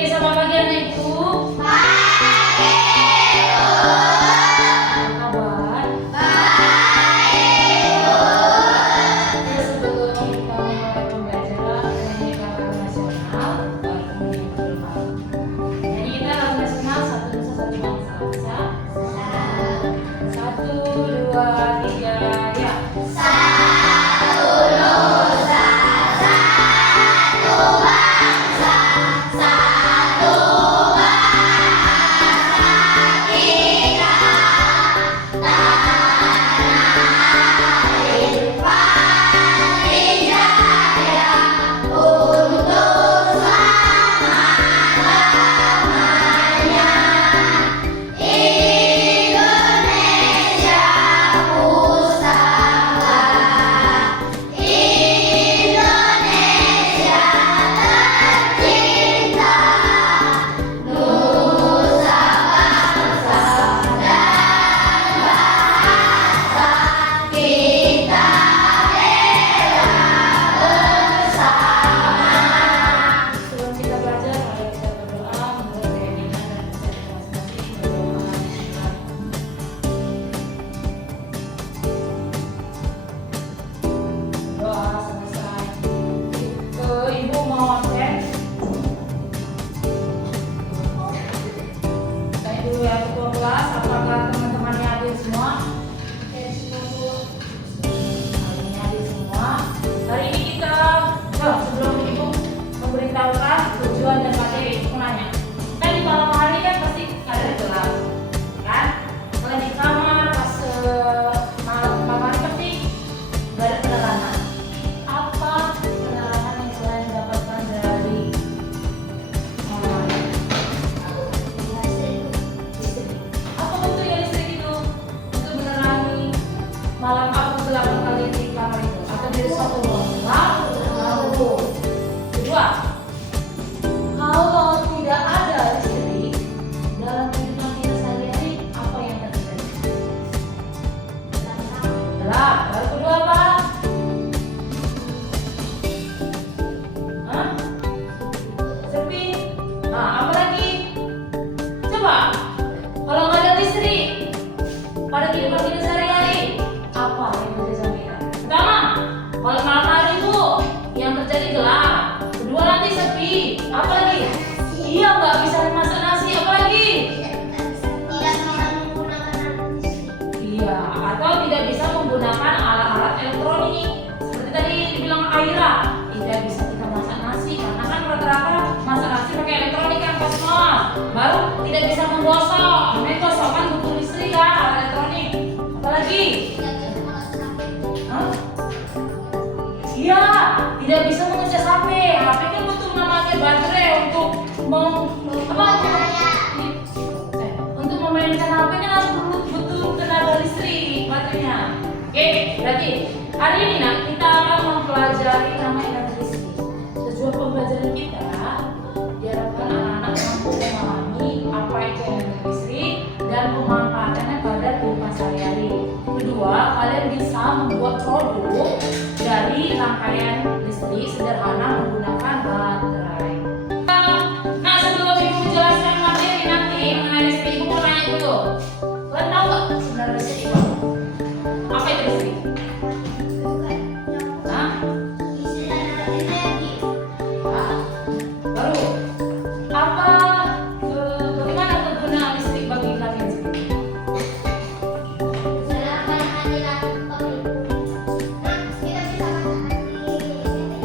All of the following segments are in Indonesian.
Oke, sama bagiannya Ibu. Baik, Bu. Apa kabar? Baik, Bu. Oke, sebelum kita mulai pembelajaran nyanyi lagu nasional, kemudian berdoa. Nyanyi kita lagu nasional Satu Nusa Satu Bangsa. Bisa? Satu, dua, tiga, ya. Satu Nusa, satu bangsa, satu bahasa kita. Tanah air paling jaya untuk selama-lamanya. Indonesia pusaka, Indonesia tercinta, nusa bangsa dan bahasa kita bela bersama. Sebelum kita belajar, mari kita berdoa menurut keyakinan dan kepercayaan masing-masing. Berdoa selesai. Ibu mau absen? Tanya dulu ya ketua kelas, apakah teman-temannya hadir semua? Hari ini hadir semua. Hari ini kita, sebelum ibu memberitahukan tujuan dan materi, ibu nanya. Kan di malam hari kan pasti ada gelap, kan? Kalau di kamar pas malam hari pasti nggak ada penerangan. Apa penerangan yang selain didapatkan dari malam hari? Listrik. Apa bentuknya listrik itu? Untuk menerangi malam apa gelap yang kalian di kamar itu? Atau dari suatu ruang gelap? Lampu. Kedua, kalau tidak ada listrik dalam kehidupan kita sehari-hari, apa yang terjadi? Gelap. Lalu kedua apa? Hah? Sepi. Nah, apa lagi? Coba, kalau nggak ada listrik pada kehidupan kita sehari-hari, apa yang terjadi sama kita? Pertama, kalau malam hari itu yang terjadi gelap. Kedua nanti sepi. Apa lagi? Iya, nggak bisa masak nasi. Apa lagi? Iya, atau tidak bisa menggunakan alat-alat elektronik. Seperti tadi dibilang Aira, tidak bisa kita masak nasi karena kan rata-rata masak nasi pakai elektronik kan kosmos. Baru tidak bisa menggosok. Menggosok kan butuh listrik kan, alat elektronik. Apalagi? Hah? Iya, tidak bisa mengecas HP. HP kan butuh namanya baterai untuk untuk memainkan HP kan harus butuh tenaga listrik baterainya. Oke, berarti hari ini nak kita akan mempelajari nama energi listrik. Tujuan pembelajaran kita diharapkan anak-anak mampu memahami apa itu energi listrik dan pemanfaatannya pada kehidupan sehari-hari. Kedua, kalian bisa membuat produk dari rangkaian listrik sederhana menggunakan baterai. Nah, sebelum ibu menjelaskan materi nanti mengenai listrik, ibu mau tanya dulu. Kalian tahu nggak sebenarnya listrik itu apa? Apa itu listrik? Hah? Baru apa? Bagaimana kegunaan listrik bagi kalian sendiri?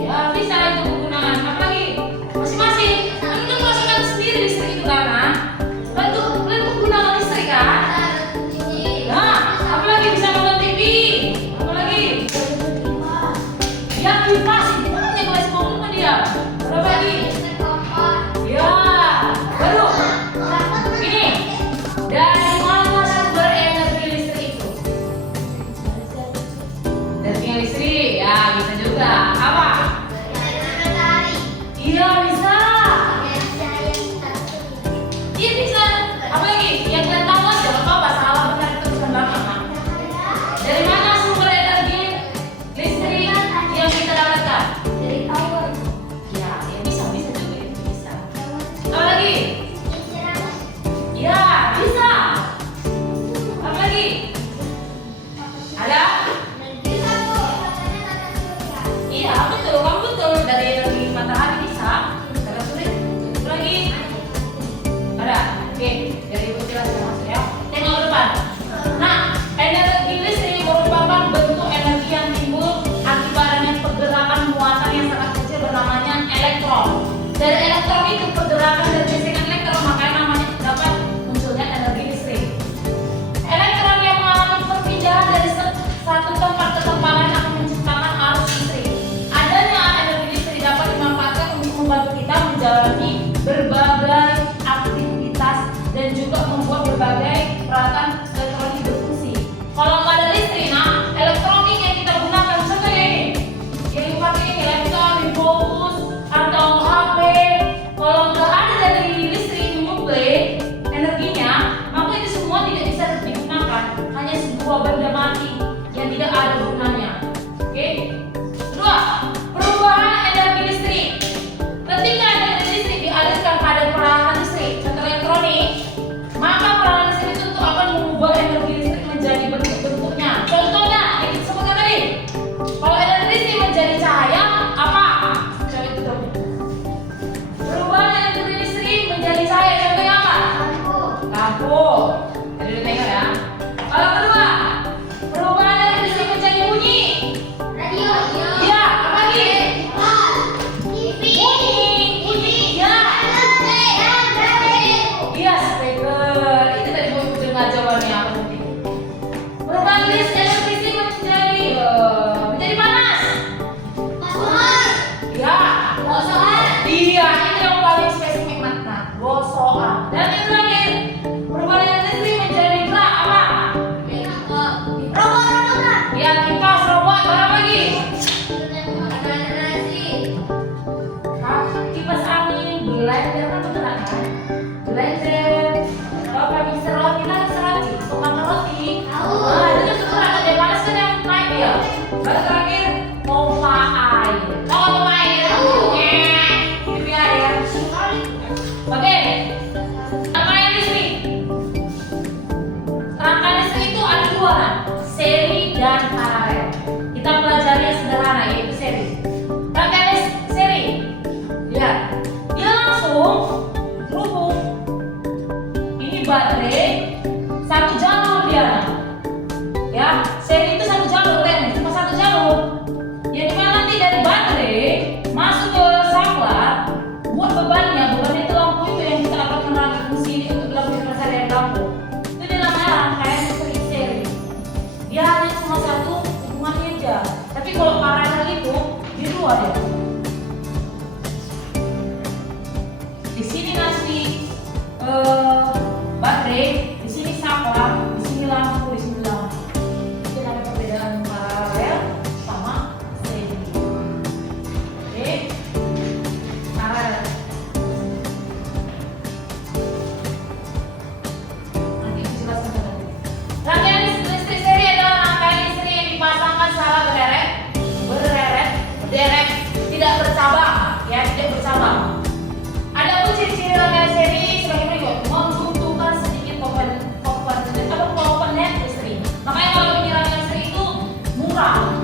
Ya bisa itu itu pergerakan dan gesekan elektron, makanya namanya dapat munculnya energi listrik. Elektron yang mengalami perpindahan dari satu tempat ke tempat lain akan menciptakan arus listrik. Adanya energi listrik dapat dimanfaatkan untuk membantu kita menjalani berbagai aktivitas dan juga membuat berbagai peralatan elektronik berfungsi. Kalau nggak ada listrik, nah elektronik yang kita gunakan contohnya ini, yang dipakai ini laptop, infocus atau HP, kalau nggak ada dari listrik menyuplai energinya, maka itu semua tidak bisa digunakan, hanya sebuah benda mati yang tidak ada gunanya. Oke? Kedua, perubahan energi listrik. Ketika energi listrik dialirkan pada peralatan listrik, contoh elektronik, maka peralatan listrik itu akan mengubah energi listrik menjadi bentuk-bentuknya. Contohnya, yang kita sebutkan tadi, kalau energi listrik menjadi cahaya, apa? Coba itu dulu. Perubahan energi listrik menjadi cahaya, contohnya apa? Lampu. Jadi dengar ya. Kalau kedua, perubahan energi listrik menjadi bunyi. Radio. Iya, apa lagi? TV. Bunyi. Ya. Iya, speaker. Itu tadi mau dengar jawabannya apa nanti. Perubahan energi listrik menjadi panas. Ya. Iya, itu yang paling spesifik makna. Gosokan. Dan yang terakhir, perubahan energi listrik menjadi gerak apa? Ya, kipas, robot, apa lagi? Kipas angin, blender kan beneran kan? Blender, apa mixer roti, kita mixer roti, tukang roti. Nah, itu kan beneran ada yang panas kan yang naik ya. Baru terakhir, pompa air. Tahu pompa air? Gitu ya ya. Oke, rangkaian listrik. Rangkaian listrik itu ada dua, seri dan paralel. Kita pelajari yang sederhana yaitu seri. Rangkaian seri, lihat, dia langsung terhubung. Ini baterai satu jalur dia. Ya, seri itu satu jalur, lihat, cuma satu jalur. Yang dimana nanti dari baterai masuk ke saklar, buat bebannya itu lampu itu yang kita akan menerangkan fungsi ini untuk lampu persalinan lampu. Itu dia namanya rangkaian listrik seri. Dia hanya cuma satu hubungannya aja. Tapi kalau paralel itu di dua dia. Di sini nanti baterai, di sini saklar, di sini lampu, di sini lampu. Itu ada perbedaan paralel sama seri. Oke, paralel. Nanti aku jelaskan lagi. Rangkaian listrik seri adalah rangkaian listrik yang dipasangkan secara berderet, tidak bercabang, ya, tidak bercabang. Adapun ciri-ciri rangkaian seri sebagai berikut: membutuhkan sedikit komponen listrik. Makanya kalau ini rangkaian listrik itu murah,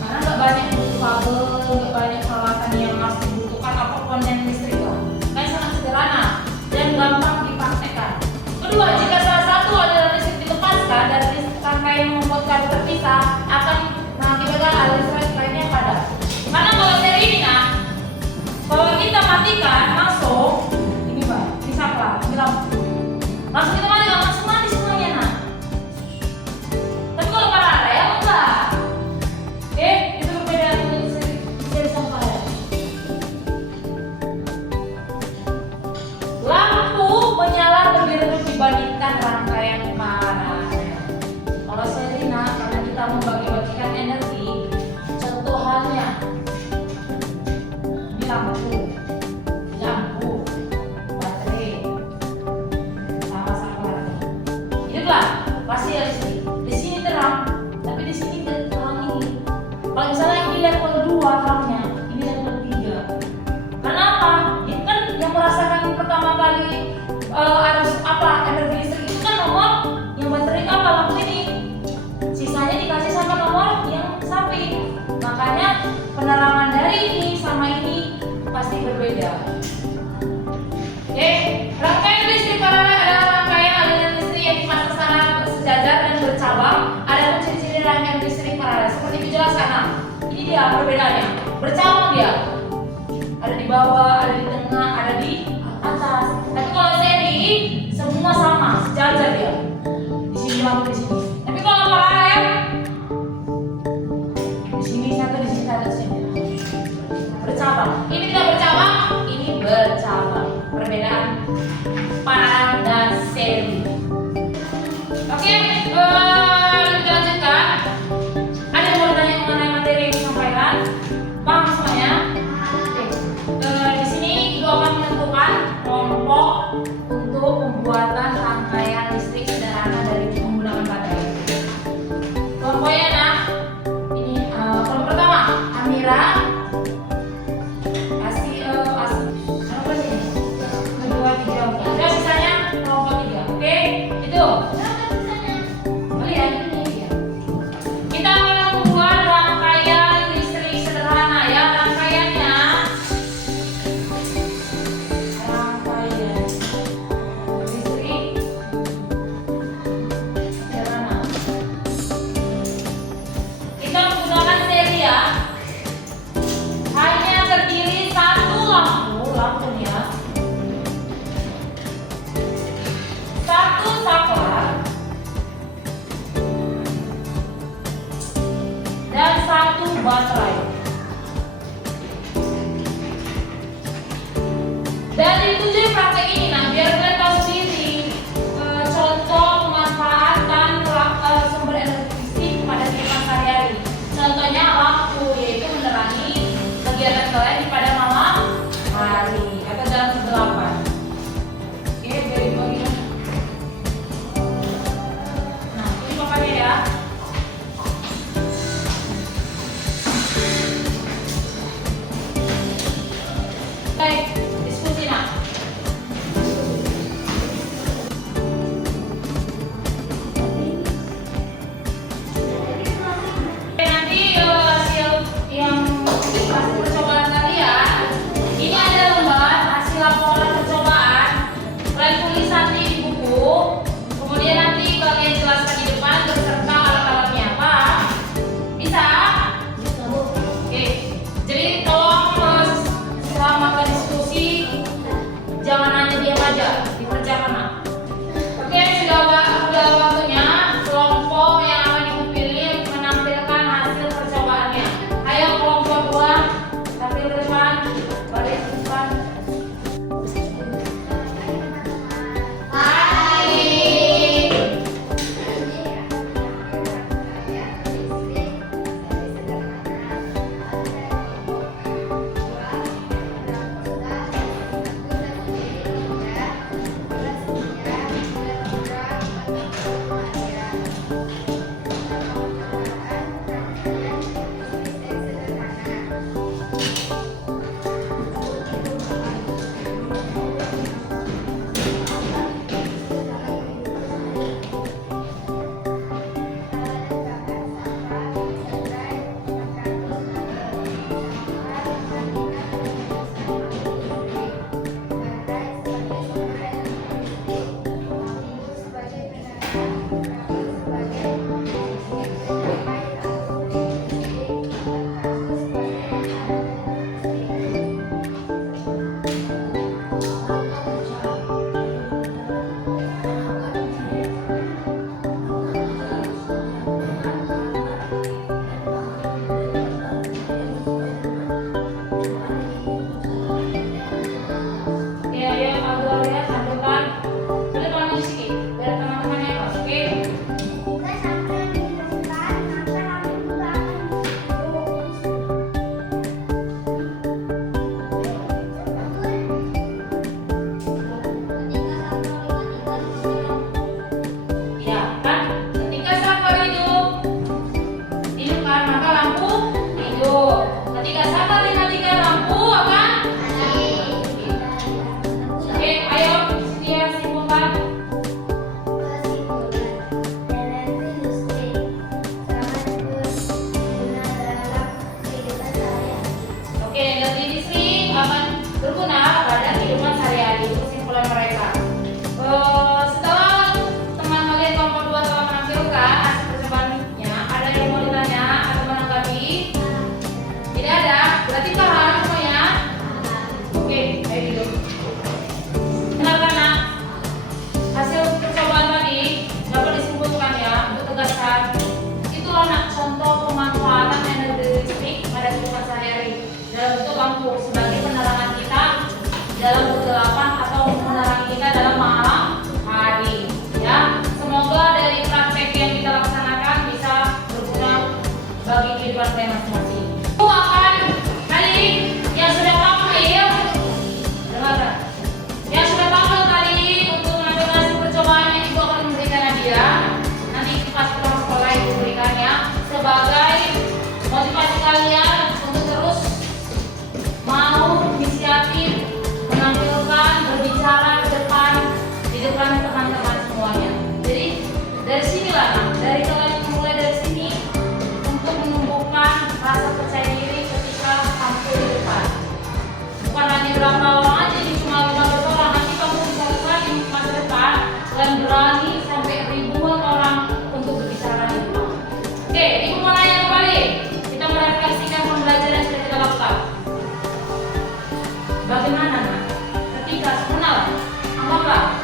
karena nggak banyak butuh kabel, nggak banyak peralatan yang harus dibutuhkan apa komponen listrik lah. Makanya sangat sederhana dan gampang dipraktekkan. Kedua, jika salah satu aliran listrik dilepaskan dari rangkaian yang membuat kabel terpisah, akan mengakibatkan aliran listrik lainnya padam. Karena kalau seri ini, nah, kalau kita matikan langsung, ini Pak, ini saklar, ini lampu. Langsung kita matikan, langsung mati semuanya, nah. Tapi kalau paralel enggak. Oke, itu perbedaan seri sama paralel. Lampu menyala lebih redup dibandingkan rangkaian paralel. Kalau seri, nah, karena kita membagi-bagikan energi, contoh halnya ini lampu, baterai, sama saklar. Hiduplah, pasti ya listrik. Di sini terang, tapi di sini terang ini. Kalau misalnya ini level 2 terangnya, ini level 3. Kenapa? Ya kan yang merasakan pertama kali arus energi listrik itu kan nomor yang baterai apa lampu ini. Sisanya dikasih sama nomor yang samping. Makanya penerangan dari ini sama ini pasti berbeda. Oke, rangkaian listrik paralel adalah rangkaian aliran listrik yang dipasang secara sejajar dan bercabang. Ada ciri-ciri rangkaian listrik paralel seperti dijelaskan. Nah, ini dia perbedaannya. Bercabang dia. Ada di bawah, ada di tengah, ada di atas. Tapi kalau seri semua sama, sejajar ya. Di sini lampu di sini. Tapi kalau paralel di sini satu, di sini satu, di sini. Bercabang. Ini tidak bercabang, ini bercabang. Perbedaan paralel dan seri. Oke, kita lanjutkan. Ada yang mau ditanya mengenai materi yang disampaikan? Paham semuanya? Oke. Di sini Ibu akan menentukan kelompok untuk pembuatan rangkaian listrik sederhana dari menggunakan baterai. Kelompoknya nah, ini kelompok pertama Amira, apa sih? Kedua, tiga. Oke. Udah sisanya kelompok tiga. Oke, itu. apa?